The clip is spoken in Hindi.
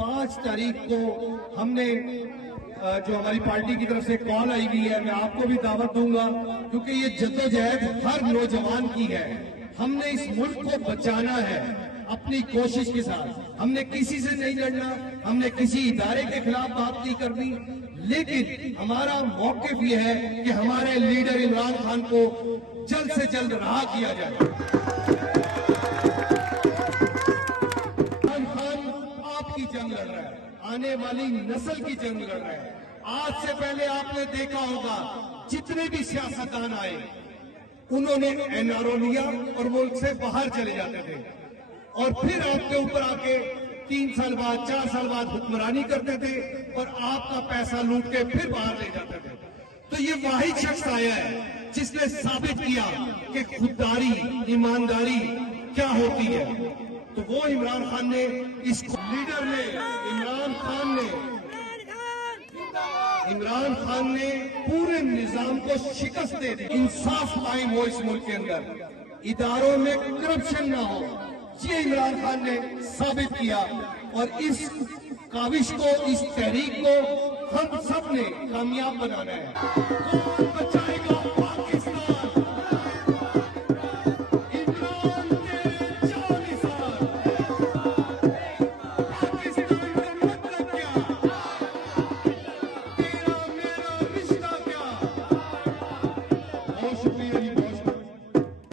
5 तारीख को हमने जो हमारी पार्टी की तरफ से कॉल आई हुई है, मैं आपको भी दावत दूंगा, क्योंकि ये जद्दोजहद हर नौजवान की है। हमने इस मुल्क को बचाना है अपनी कोशिश के साथ। हमने किसी से नहीं लड़ना, हमने किसी इदारे के खिलाफ बात नहीं करनी, लेकिन हमारा मौक़िफ़ ये है कि हमारे लीडर इमरान खान को जल्द से जल्द रहा किया जाए। इमरान खान आपकी जंग लड़ रहा है, आने वाली नस्ल की जंग लड़ रहा है। आज से पहले आपने देखा होगा जितने भी सियासतदान आए उन्होंने एनआरओ लिया और मुल्क से बाहर चले जाते थे, और फिर आपके ऊपर आके 3 साल बाद 4 साल बाद हुक्मरानी करते थे और आपका पैसा लूट के फिर बाहर ले जाते थे। तो ये वाहिद शख्स आया है जिसने साबित किया कि खुददारी, ईमानदारी क्या होती है। तो वो इमरान खान ने, इस लीडर ने, इमरान खान ने पूरे निजाम को शिकस्त दे दी। इंसाफ कायम हो इस मुल्क के अंदर, इदारों में करप्शन ना हो, ये इमरान खान ने साबित किया। और इस काविश को, इस तहरीक को हम सब ने कामयाब बनाना है।